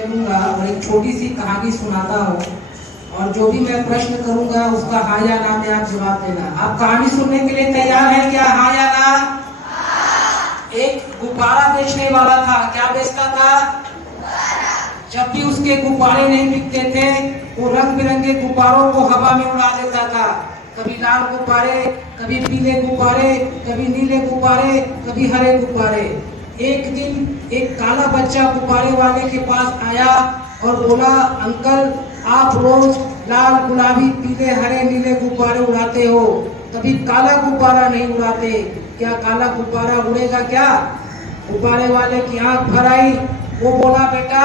मैं लूंगा और एक छोटी सी कहानी सुनाता हूँ, और जो भी मैं प्रश्न करूंगा उसका हाँ या ना में आप जवाब देना। आप कहानी सुनने के लिए तैयार हैं क्या? हाँ या ना? एक गुब्बारा बेचने वाला था। क्या बेचता था? जब भी उसके गुब्बारे नहीं बिकते थे, वो रंग बिरंगे गुब्बारों को हवा में उड़ा देता था। कभी लाल गुब्बारे, कभी पीले गुब्बारे, कभी नीले गुब्बारे, कभी हरे गुब्बारे। एक दिन एक काला बच्चा गुब्बारे वाले के पास आया और बोला, अंकल आप रोज लाल गुलाबी पीले हरे नीले गुब्बारे उड़ाते हो, कभी काला गुब्बारा नहीं उड़ाते, क्या काला गुब्बारा उड़ेगा क्या? गुब्बारे वाले की आंख भर आई। वो बोला, बेटा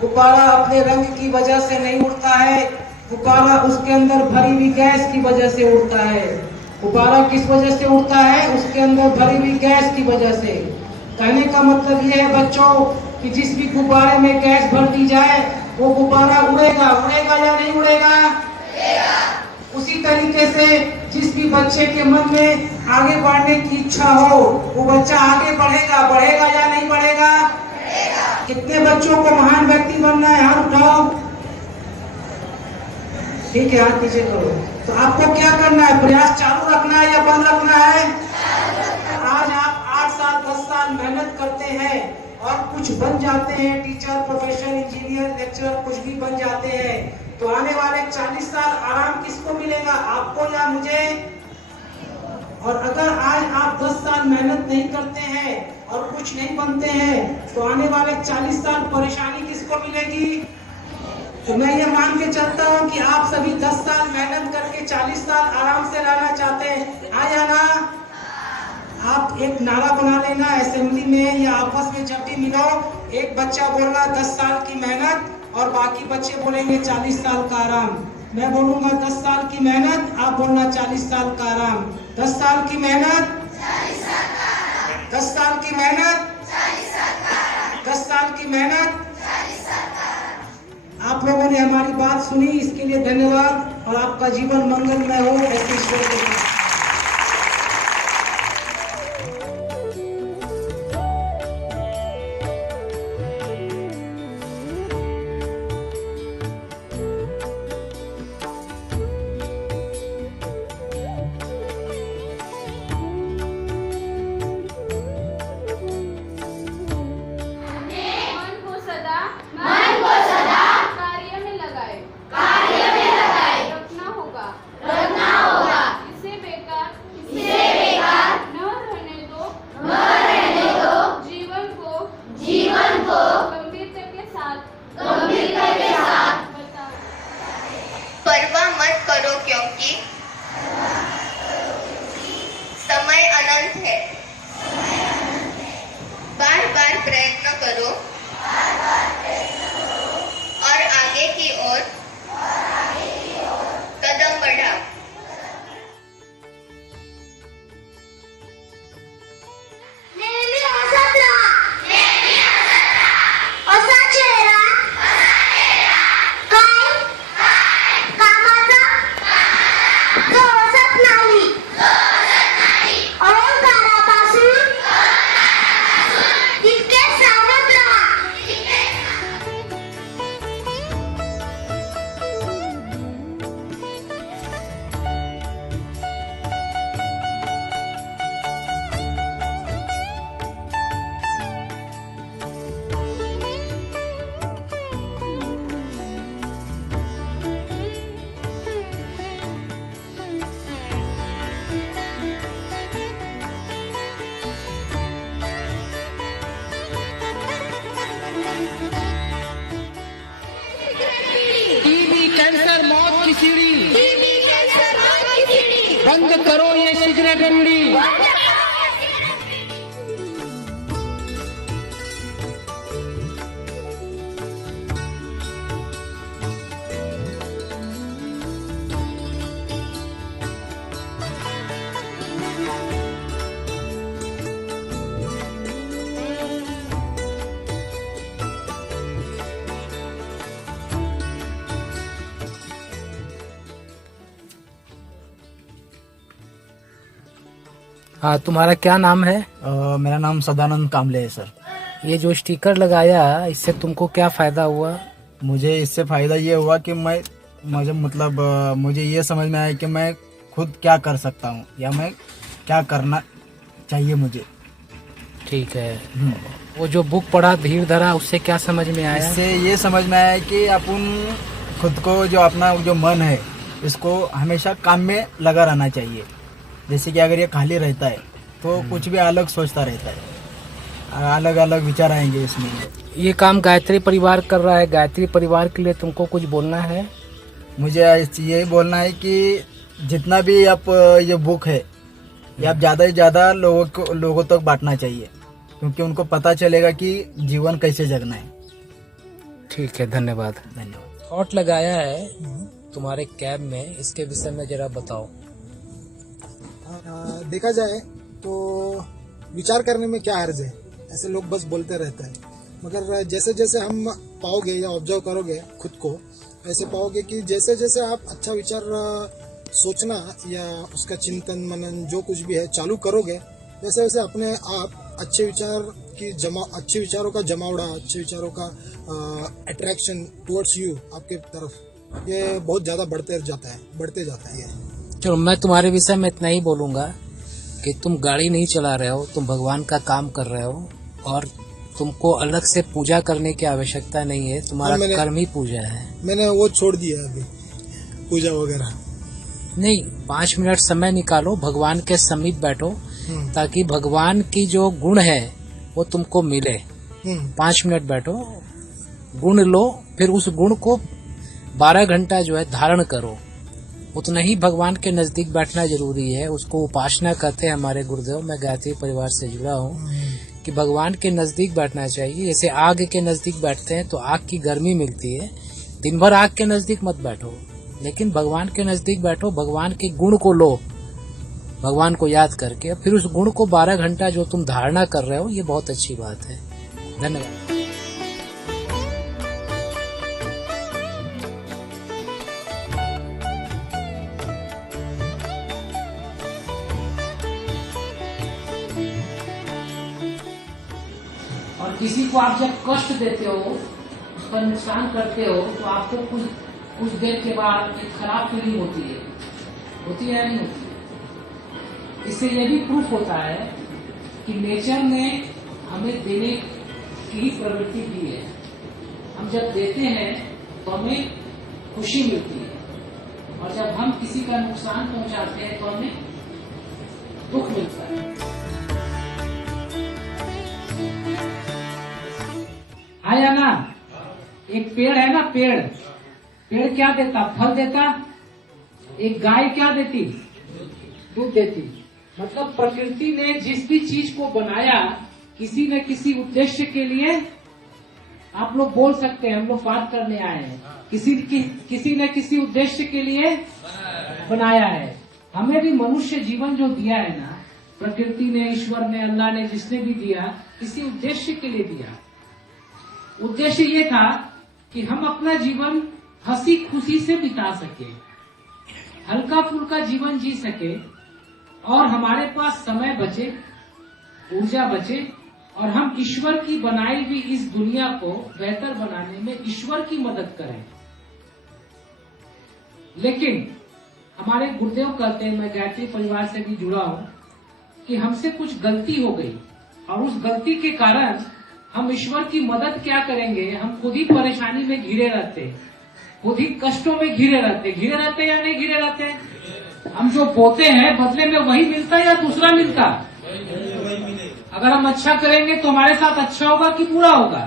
गुब्बारा अपने रंग की वजह से नहीं उड़ता है, गुब्बारा उसके अंदर भरी हुई गैस की वजह से उड़ता है। गुब्बारा किस वजह से उड़ता है? उसके अंदर भरी हुई गैस की वजह से। कहने का मतलब ये है बच्चों कि जिस भी गुब्बारे में गैस भर दी जाए वो गुब्बारा उड़ेगा। उड़ेगा या नहीं उड़ेगा? उसी तरीके से जिस भी बच्चे के मन में आगे बढ़ने की इच्छा हो वो बच्चा आगे बढ़ेगा। बढ़ेगा या नहीं बढ़ेगा? कितने बच्चों को महान व्यक्ति बनना है? हाथ उठाओ। ठीक है, हाथ नीचे करो। तो आपको क्या करना है? प्रयास चालू रखना है या बंद रखना है? आज आप 8 साल 10 साल मेहनत करते हैं और कुछ बन जाते हैं, टीचर प्रोफेसर इंजीनियर लेक्चरर कुछ भी बन जाते हैं, तो आने वाले 40 साल आराम किसको मिलेगा? आपको या मुझे? और अगर आज आप 10 साल मेहनत नहीं करते हैं और कुछ नहीं बनते हैं तो आने वाले 40 साल परेशानी किसको मिलेगी? तो मैं ये मान के चलता हूँ कि आप सभी 10 साल मेहनत करके 40 साल आराम से रहना चाहते हैं। हाँ या ना? आप एक नारा बना लेना असेंबली में या आपस में जब भी मिलो, एक बच्चा बोलना 10 साल की मेहनत और बाकी बच्चे बोलेंगे 40 साल का आराम। मैं बोलूंगा 10 साल की मेहनत, आप बोलना 40 साल का आराम। 10 साल की मेहनत, 10 साल की मेहनत, 10 साल की मेहनत। आप लोगों ने हमारी बात सुनी, इसके लिए धन्यवाद और आपका जीवन मंगलमय हो। ऐसे ईश्वर के क्योंकि समय अनंत है। बार बार प्रयत्न करो और आगे की ओर कदम बढ़ाओ। नेहमी हसत राहा, असा चेहरा काय कामाचा जो हसत नाही, अहंकारापासून तितके सावध राहा। टीबी कैंसर मौत की सीढ़ी, टीबी कैंसर मौत की सीढ़ी, बंद करो ये सिगरेट बीड़ी। हाँ, तुम्हारा क्या नाम है? मेरा नाम सदानंद कामले है सर। ये जो स्टिकर लगाया इससे तुमको क्या फायदा हुआ? मुझे इससे फायदा ये हुआ कि मुझे ये समझ में आया कि मैं खुद क्या कर सकता हूँ या मैं क्या करना चाहिए मुझे। ठीक है। वो जो बुक पढ़ा धीर धरा उससे क्या समझ में आया? इससे ये समझ में आया कि अपन खुद को जो अपना जो मन है इसको हमेशा काम में लगा रहना चाहिए। जैसे कि अगर ये खाली रहता है तो कुछ भी अलग सोचता रहता है, अलग अलग विचार आएंगे इसमें। ये काम गायत्री परिवार कर रहा है। गायत्री परिवार के लिए तुमको कुछ बोलना है? मुझे यही बोलना है कि जितना भी आप ये बुक है ये आप ज़्यादा से ज़्यादा लोगों तक बांटना चाहिए, क्योंकि उनको पता चलेगा कि जीवन कैसे जगना है। ठीक है, धन्यवाद। धन्यवाद। थॉट लगाया है तुम्हारे कैब में, इसके विषय में जरा बताओ। देखा जाए तो विचार करने में क्या हर्ज है, ऐसे लोग बस बोलते रहते हैं, मगर जैसे जैसे हम पाओगे या ऑब्जर्व करोगे खुद को, ऐसे पाओगे कि जैसे जैसे आप अच्छा विचार सोचना या उसका चिंतन मनन जो कुछ भी है चालू करोगे, वैसे वैसे अपने आप अच्छे विचारों का जमावड़ा, अच्छे विचारों का अट्रैक्शन टुवर्ड्स यू, आपके तरफ, ये बहुत ज़्यादा बढ़ते जाता है ये। चलो, मैं तुम्हारे विषय में इतना ही बोलूंगा कि तुम गाड़ी नहीं चला रहे हो, तुम भगवान का काम कर रहे हो और तुमको अलग से पूजा करने की आवश्यकता नहीं है। तुम्हारा कर्म ही पूजा है। मैंने वो छोड़ दिया है अभी, पूजा वगैरह नहीं। 5 मिनट समय निकालो, भगवान के समीप बैठो ताकि भगवान की जो गुण है वो तुमको मिले। 5 मिनट बैठो, गुण लो, फिर उस गुण को 12 घंटा जो है धारण करो। उतना ही भगवान के नजदीक बैठना जरूरी है। उसको उपासना कहते हैं हमारे गुरुदेव। मैं गायत्री परिवार से जुड़ा हूँ कि भगवान के नजदीक बैठना चाहिए। जैसे आग के नजदीक बैठते हैं तो आग की गर्मी मिलती है। दिन भर आग के नजदीक मत बैठो, लेकिन भगवान के नजदीक बैठो, भगवान के गुण को लो, भगवान को याद करके फिर उस गुण को 12 घंटा जो तुम धारणा कर रहे हो, ये बहुत अच्छी बात है। धन्यवाद। और किसी को आप जब कष्ट देते हो, उसका नुकसान करते हो, तो आपको कुछ देर के बाद एक खराब फीलिंग होती है या नहीं होती? इससे यह भी प्रूफ होता है कि नेचर ने हमें देने की प्रवृत्ति दी है। हम जब देते हैं तो हमें खुशी मिलती है, और जब हम किसी का नुकसान पहुंचाते हैं तो हमें दुख मिलता है। हाँ या ना? एक पेड़ है ना, पेड़ क्या देता? फल देता। एक गाय क्या देती? दूध देती। मतलब प्रकृति ने जिस भी चीज को बनाया किसी न किसी उद्देश्य के लिए, आप लोग बोल सकते हैं, हम लोग बात करने आए हैं, किसी न किसी उद्देश्य के लिए बनाया है। हमें भी मनुष्य जीवन जो दिया है ना, प्रकृति ने, ईश्वर ने, अल्लाह ने, जिसने भी दिया, किसी उद्देश्य के लिए दिया। उद्देश्य ये था कि हम अपना जीवन हंसी खुशी से बिता सके, हल्का फुल्का जीवन जी सके, और हमारे पास समय बचे, ऊर्जा बचे, और हम ईश्वर की बनाई हुई इस दुनिया को बेहतर बनाने में ईश्वर की मदद करें। लेकिन हमारे गुरुदेव कहते हैं, मैं गायत्री परिवार से भी जुड़ा हूं, कि हमसे कुछ गलती हो गई, और उस गलती के कारण हम ईश्वर की मदद क्या करेंगे? हम खुद ही परेशानी में घिरे रहते, खुद ही कष्टों में घिरे रहते या नहीं घिरे रहते? हम जो बोते हैं बदले में वही मिलता है या दूसरा मिलता? अगर हम अच्छा करेंगे तो हमारे साथ अच्छा होगा कि बुरा होगा?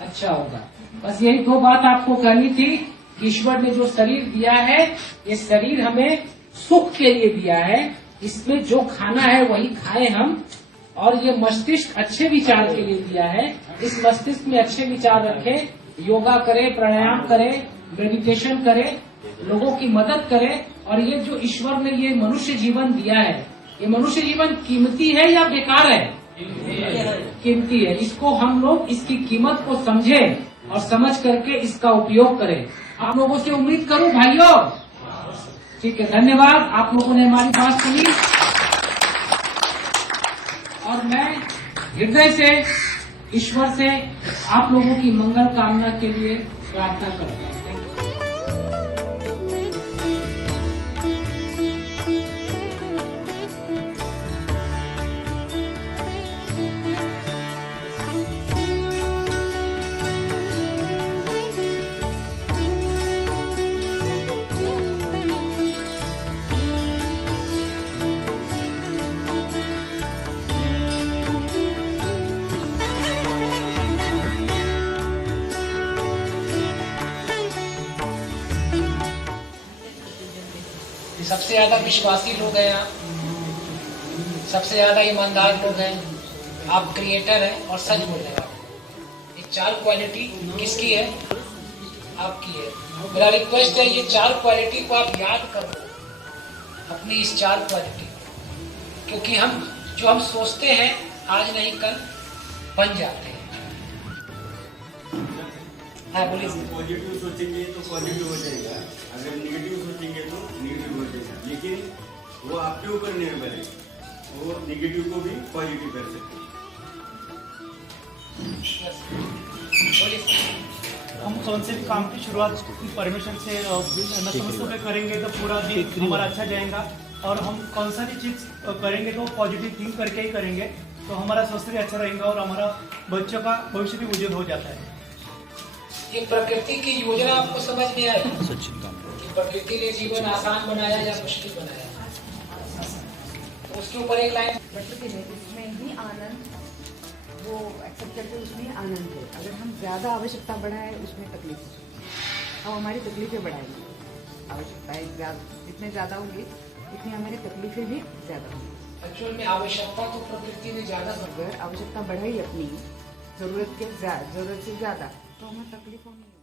अच्छा होगा। बस यही 2 बात आपको कहनी थी कि ईश्वर ने जो शरीर दिया है, ये शरीर हमें सुख के लिए दिया है। इसमें जो खाना है वही खाएं हम, और ये मस्तिष्क अच्छे विचार के लिए दिया है। इस मस्तिष्क में अच्छे विचार रखें, योगा करें, प्राणायाम करें, मेडिटेशन करें, लोगों की मदद करें। और ये जो ईश्वर ने ये मनुष्य जीवन दिया है, ये मनुष्य जीवन कीमती है या बेकार है? कीमती है। इसको हम लोग इसकी कीमत को समझें और समझ करके इसका उपयोग करें। आप लोगों से उम्मीद करूं भाइयों। ठीक है, धन्यवाद। आप लोगों ने हमारी बात सुनी, और मैं हृदय से ईश्वर से आप लोगों की मंगल कामना के लिए प्रार्थना करता हूँ। सबसे ज्यादा विश्वासी लोग हैं यहाँ, सबसे ज्यादा ईमानदार लोग हैं, आप क्रिएटर हैं और सच बोलने वाले। ये 4 क्वालिटी किसकी है? आपकी है। मेरा रिक्वेस्ट है ये 4 क्वालिटी को आप याद करो, अपनी इस 4 क्वालिटी, क्योंकि हम सोचते हैं आज नहीं कल बन जाते हैं। हाँ बोलिए। पॉजिटिव सोचेंगे तो पॉजिटिव हो जाएगा, अगर नेगेटिव सोचेंगे तो नेगेटिव हो जाएगा, लेकिन वो आपके ऊपर निर्भर है, वो नेगेटिव को भी पॉजिटिव कर सकते हैं। हम कौन से भी काम की शुरुआत परमिशन से नतमस्तक में करेंगे तो पूरा दिन हमारा अच्छा जाएगा, और हम कौन सा भी चीज़ करेंगे तो पॉजिटिव थिंक करके ही करेंगे तो हमारा स्वास्थ्य भी अच्छा रहेगा और हमारा बच्चों का भविष्य भी उज्जवल हो जाता है। ये प्रकृति की योजना आपको समझ में आई कि प्रकृति ने जीवन आसान बनाया या मुश्किल बनाया, उसके ऊपर एक लाइन प्रकृति में इसमें ही आनंद, वो एक्सेप्ट करके उसमें ही आनंद है। अगर हम ज़्यादा आवश्यकता बढ़ाए उसमें तकलीफ होगी, हम हमारी तकलीफें बढ़ाएंगे। आवश्यकताएं जितने ज़्यादा होंगी उतनी हमारी तकलीफें भी ज़्यादा होंगी। एक्चुअल में आवश्यकता तो प्रकृति ने ज्यादा अगर आवश्यकता बढ़ाई अपनी ज़रूरत से ज़्यादा तो हमें तकलीफ होनी है।